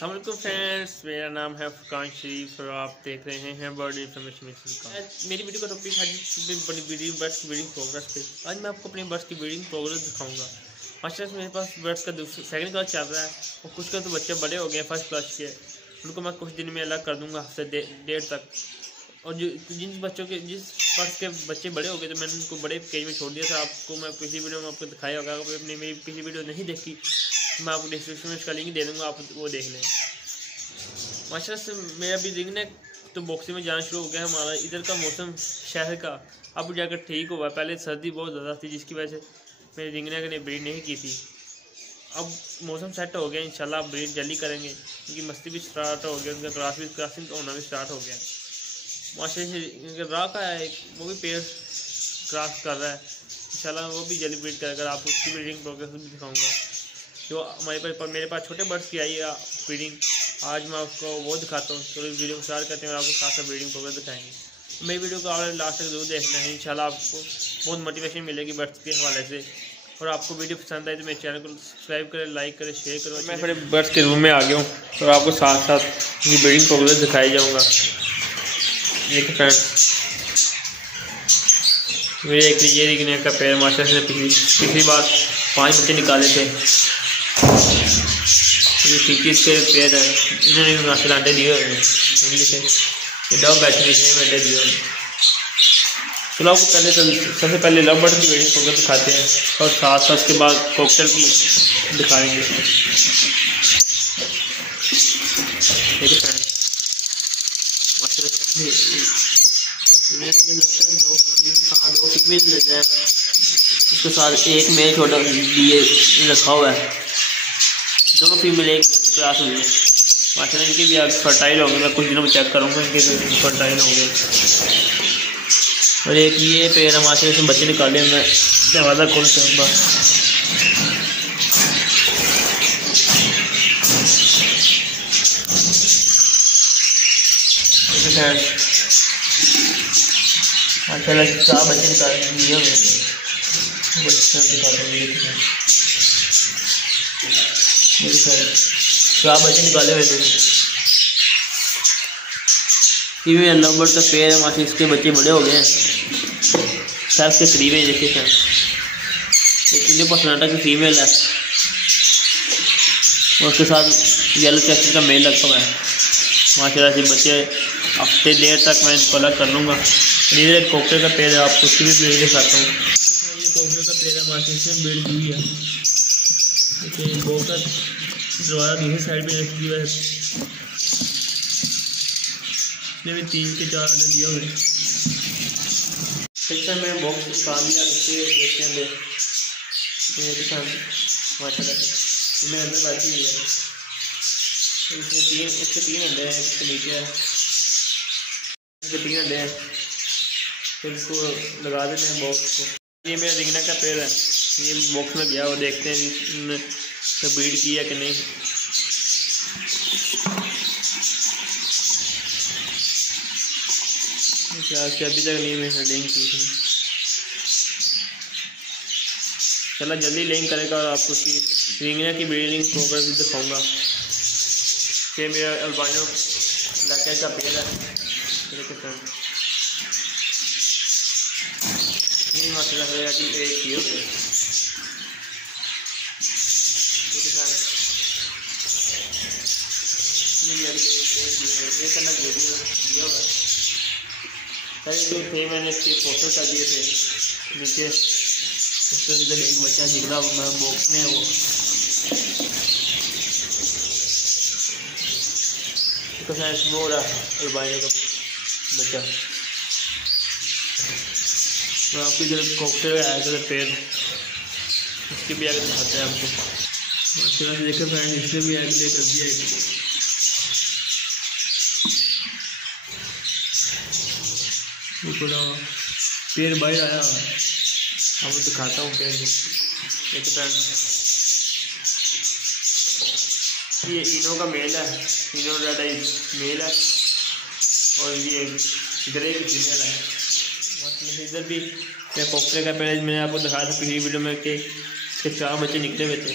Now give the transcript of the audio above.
अस्सलाम वालेकुम फ्रेंड्स, मेरा नाम है फुरकान शरीफ और आप देख रहे हैं बर्ड इन्फॉर्मेशन में फुरकान। मेरी वीडियो का टॉपिक आज बड़ी ब्रीडिंग बर्ड्स की ब्रीडिंग प्रोग्रेस पे। आज मैं आपको अपने बर्ड्स की ब्रीडिंग प्रोग्रेस दिखाऊंगा। माशाल्लाह मेरे पास बर्ड्स का सेकंड क्लास चल रहा है और कुछ का तो बच्चे बड़े हो गए फर्स्ट क्लास के। उनको मैं कुछ दिन में अलग कर दूँगा, हफ्ते डेढ़ तक। और जिस बर्ड्स के बच्चे बड़े हो गए तो मैंने उनको बड़े केज में छोड़ दिया था। आपको मैं पिछली वीडियो में आपको दिखाया होगा, आपने मेरी पिछली वीडियो नहीं देखी मैं आपको डिस्क्रिप्शन में इसका लिंक दे दूँगा, आप वो देख लें। माशाल्लाह से मेरा भी रिंगने तो बॉक्सिंग में जाना शुरू हो गया है। हमारा इधर का मौसम शहर का अब जाकर ठीक हुआ, पहले सर्दी बहुत ज़्यादा थी जिसकी वजह से मेरे रिंगने ने ब्रीड नहीं की थी। अब मौसम सेट हो गया, इंशाल्लाह ब्रीड जल्दी करेंगे क्योंकि मस्ती भी स्टार्ट हो गया, उनका क्रॉसिंग होना भी स्टार्ट हो गया। माशाल्लाह राह का है वो भी पेड़ क्रॉस कर रहा है, इंशाल्लाह वो भी जल्दी ब्रीड करेगा। आपको उसकी ब्रीडिंग प्रोग्रेस भी दिखाऊंगा। जो मेरे पास छोटे बर्ड्स की आई है ब्रीडिंग, आज मैं उसको वो दिखाता हूँ। तो वीडियो को स्टार्ट करते हैं और आपको साथ साथ ब्रीडिंग प्रोग्रेस दिखाएंगे। मेरी वीडियो को और लास्ट तक जरूर देखना है, इंशाल्लाह आपको बहुत मोटिवेशन मिलेगी बर्ड्स के हवाले से। और आपको वीडियो पसंद आए तो मेरे चैनल को सब्सक्राइब करें, लाइक करें, शेयर करें। मैं अपने बर्ड्स के रूम में आ गया हूँ और आपको साथ साथ ये ब्रीडिंग प्रोग्रेस दिखाई जाऊँगा। देखिए फ्रेंड, मेरे एक ये रिंगने का पेड़ माशाल्लाह से पिछली बार 5 बच्चे निकाले थे। ये 21 के पेड़ है, इन्होंने भी माशाल्लाह अंडे दिए हुए हैं। डब बैठे हुए इसमें अंडे दिए हुए। चलो आपको सबसे पहले लव बर्ड की ब्रीडिंग प्रोग्रेस दिखाते हैं और साथ साथ उसके बाद कॉकटेल की दिखाएंगे। ठीक है फ्रेंड, दो फीमेल लेते हैं, उसके साथ एक मेल छोटा लिए रखा हुआ है। दोनों फीमेल एक क्लास हुई है माशाल्लाह। इनके भी आज फर्टाइल होंगे, मैं कुछ दिनों में चेक करूँगा इनके भी फर्टाइल होंगे। और एक ये पेड़ है माशाल्लाह, इसमें बच्चे निकाले मैं दरवाज़ा खोलते हैं बस। माशाल्लाह 4 बच्चे निकाले दिए हुए बच्चे निकाले हुए 4 बच्चे निकाले हुए थे। फीमेल लव बर्ड का पेड़ है माशाल्लाह, इसके बच्चे बड़े हो गए हैं, शायद के करीब है। देखिए सर, लेकिन जो पसनाटा की फीमेल है और उसके साथ येलो चेस्ट का मेल रखा हुआ है माशाल्लाह से। बच्चे हफ्ते डेढ़ तक मैं इनको अलग कर लूँगा। इधर एक कोकटे का पेड़ है, आपको उसकी भी ब्रीड दिखाता हूँ। ये कोकटे का पेड़ है माशाल्लाह, इसमें ब्रीड दी है। देखिए बहुत दरवाज़ा दूसरी साइड पे रखी हुआ है, इसने भी 3 के 4 अंडे दिए हुए। फिर मैं बॉक्स निकाल दिया, देखते हैं माशाल्लाह इनमें अंदर बैठी हुई है। इसके 3 अंडे हैं, इसके नीचे है, इसके 3 अंडे हैं। फिर इसको लगा देते हैं बॉक्स को। ये मेरा रिंगना का पेड़ है, ये बॉक्स में गया वो देखते हैं इन्होंने ब्रीड की है कि नहीं। अभी तक नहीं मैं लेंग की थी, चला जल्दी लेंग करेगा और आपको उसकी रिंगना की ब्रीडिंग प्रोग्रेस भी दिखाऊंगा। ये मेरा अल्बानो ब्लैक का पेड़ है, ये माशाल्लाह मेरा कि एक ही हो गया। एक अलग वीडियो दिया हुआ है, जो थे मैंने इसके फोटो कर दिए थे नीचे। उससे इधर एक बच्चा निकला वो मैं बॉक्स में वो हो रहा है अल्बाइनो का बच्चा। मैं आपको इधर कोकटे आया था पेड़, उसके भी आगे दिखाते हैं आपको। देखे फ्रेंड, इसके भी आगे कर दिया पेड़ बाहर आया, अब दिखाता हूँ पेड़। एक फ्रेंड ये इनो का मेल है, इनो रेड आई मेल है और ये ग्रे की फीमेल है। मतलब इधर भी मैं कोकटे का पेड़ मैंने आपको दिखाया था पिछली वीडियो में कि इसके 4 बच्चे निकले हुए थे।